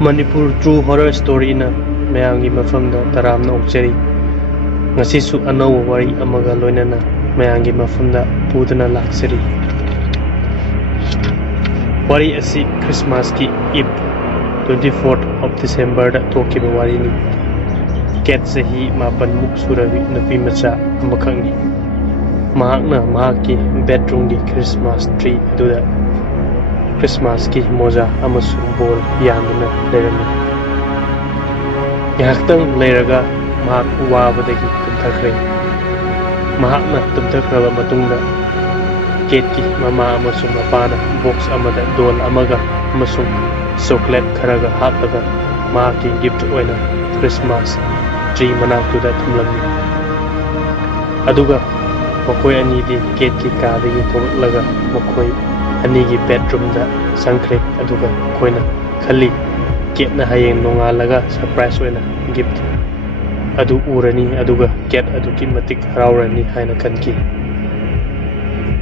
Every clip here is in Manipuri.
Manipur True Horror Story na mayamgi mafamda taramna okjari. Ngasisu anawa wari amaga loinana mayamgi mafamda pudana laksari. Wari asi Christmas ki Eve 24th of December da tokiba wari ni. Ket sahi mapan muk surawi nupi macha amakangni. Mahakna mahaki bedroom ki Christmas tree aduda Christmas ki moja amasung bol yanduna lerami. Yaktang leraga mahak wabadagi tumthakre. Mahakna tumthakraba matungda ket ki mama amasung mapana box amada dol amaga amasung chocolate kharaga haptaga mahaki gift oina Christmas tree manaktuda thumlamni. Aduga makoi ani di ket ki kadagi tholaga makoi anigi bedroom da sangkre aduga koina khali ket na hayeng nongalaga surprise oina gift adu urani aduga ket adu ki matik harawrani haina kanki.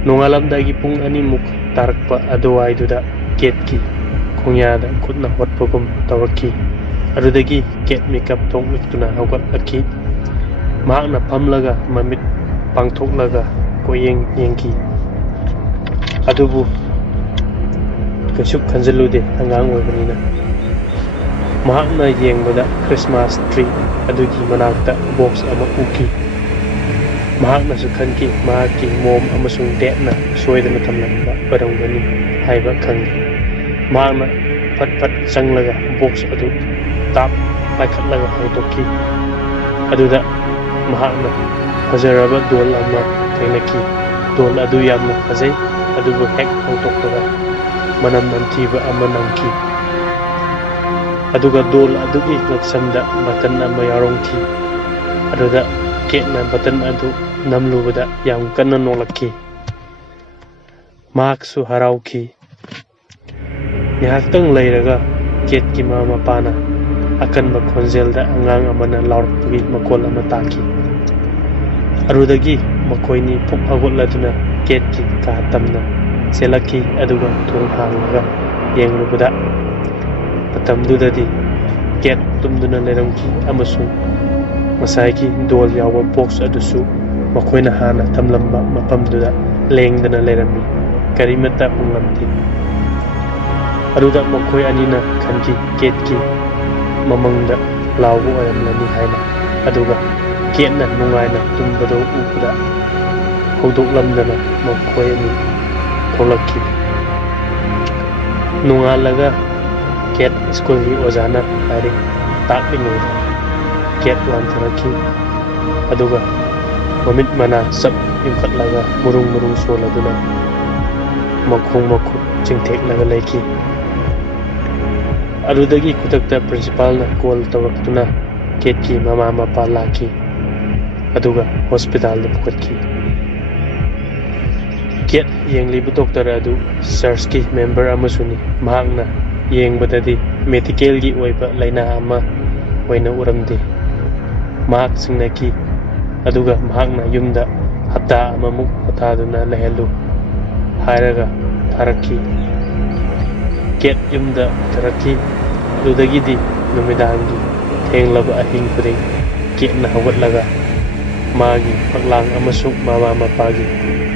Nongalamdagi pung ani muk tarakpa aduwai duda ket ki khongyada khutna hotpagum tawraki adudagi ket makeup thong iktuna hawgat laki mahakna phamlaga mamit pangthoklaga koyeng yengki adubu kasuk kanjalude angang oibanina. Mahakna yengbada Christmas tree adugi manakta box ama uki. Mahakna su khanki mahaki mom amasung depna soidana thamlamba barangani haiba khangi. Mahakna phat changlaga box adu tap laikhatlaga hangtokki aduda mahakna fajaraba dol ama thainaki. Dol adu yamna fajai adubu hek hangtoktaga manam namthiba ama namki aduga dol adugi ngaksamda button ama yarongki aduda ketna button adu namlubada yam kanna nolakki. Mahaksu harauki nyaktang leiraga ketki mama pana akanba khonjelda angang amana laurpagi makol ama taki arudagi makoini phuk agotladuna ketki ka tamna selaki aduga thung hanglaga yenglubada patamdudadi ket tumduna leramki amasung masaiki dol yawa box adusu makoina hana tamlamba mapamduda lengdana lerami karimata unglamti aduda makoi anina khanki ketki mamangda lawu ayamlani haina aduga ketna nungaina tumbado upuda hodoklamdana makoi ani tholakki. Nongalaga ket school ni ojana hari taklingai ket wantharaki aduga mamit mana sab imkhatlaga murung soladuna makhung chingtheklaga laiki adudagi kutakta principal na call tawraktuna ketki mama mapa laki aduga hospital da pukatki. Ket yenglibu doctor adu searchki member amasuni mahakna yengbadadi medical gi oiba laina ama oina uramde. Mahak singnaki aduga mahakna yumda hata amamuk pataduna lehelu hairaga tharaki. Ket yumda tharaki adudagidi numidangi thenglaba ahing kuding ketna hawatlaga magi paklang amasuk mama mapagi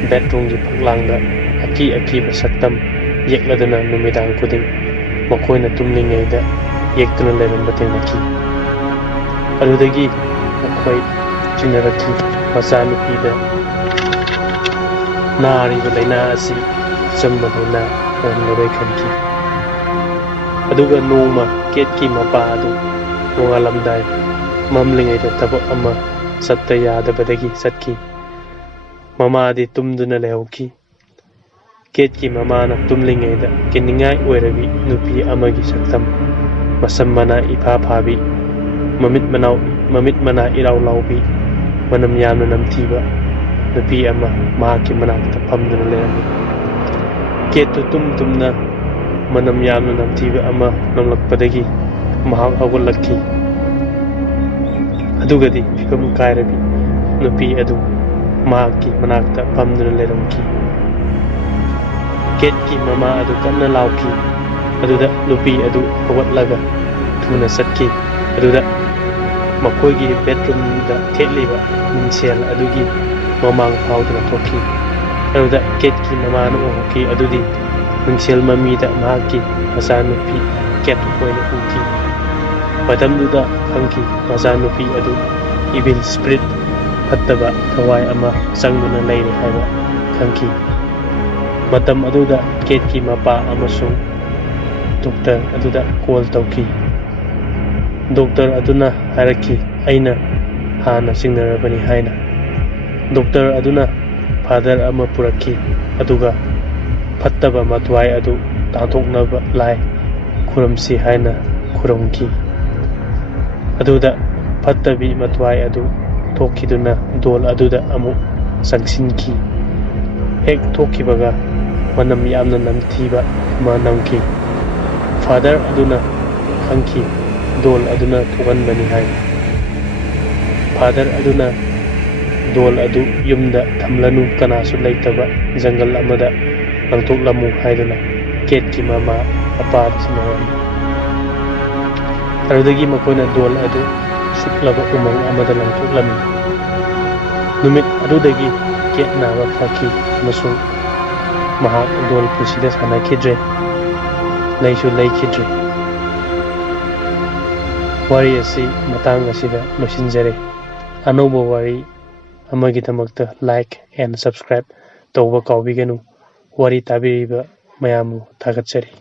bedroom gi paklangda aki basaktam yekladuna numidang kuding makoina tumlingaida yektuna leramba tenaki adudagi makoi chinaraki macha nupida nariba laina asi chamba laina lebai khanki aduga noma ketki mapa adu nongalamdai mamlingaida tabak ama satta yadabadagi satki mama di tumduna lehauki ketki mamana tumlingaida keningai oirabi nupi amagi saktam masam mana ipha phabi mamit mana irau laubi manam yamna namthiba nupi ama mahaki manakta phamduna lerami ketu tumna manam yamna namthiba ama namlakpadagi mahak agolakki adugadi fikam kairabi nupi adu mahaki manakta phamduna leramki ketki mama adu kanna lauki aduda nupi adu hawatlaga thuna satki aduda makoigi bedroom da theliba mingsel adugi mamang phawduna thokki aduda gate ki mamana uki adudi mingsel mami da mahaki masanupi ket koina uki matamduda khangki masanupi adu evil spirit fattaba thawai ama sangduna leire haiba khangki matam aduda gate ki mapa amasung doctor aduda call tauki doctor aduna haraki aina hana singnarabani haina doctor aduna father ama puraki aduga fattaba matwai adu tathoknaba lai khuramsi haina khurumki aduda fattabi matwai adu thokiduna dol aduda amu sangsinki hek thokibaga manam yamna namthiba ma namki father aduna khangki dol aduna thuganbani hai father aduna dol adu yumda thamlanu kanasu leitaba jungle amada langthoklamu haiduna gate ki mama apa sinawani adudagi makoina dol adu suklaba umang amada langthoklami numit adudagi gate nawa phaki masung mahak dol pusida sana kidre leisu leikidre wari asi matang asida losinjare anoba wari amagitamakta like and subscribe tawba kawbiganu wari tabiriba mayamu thagatsari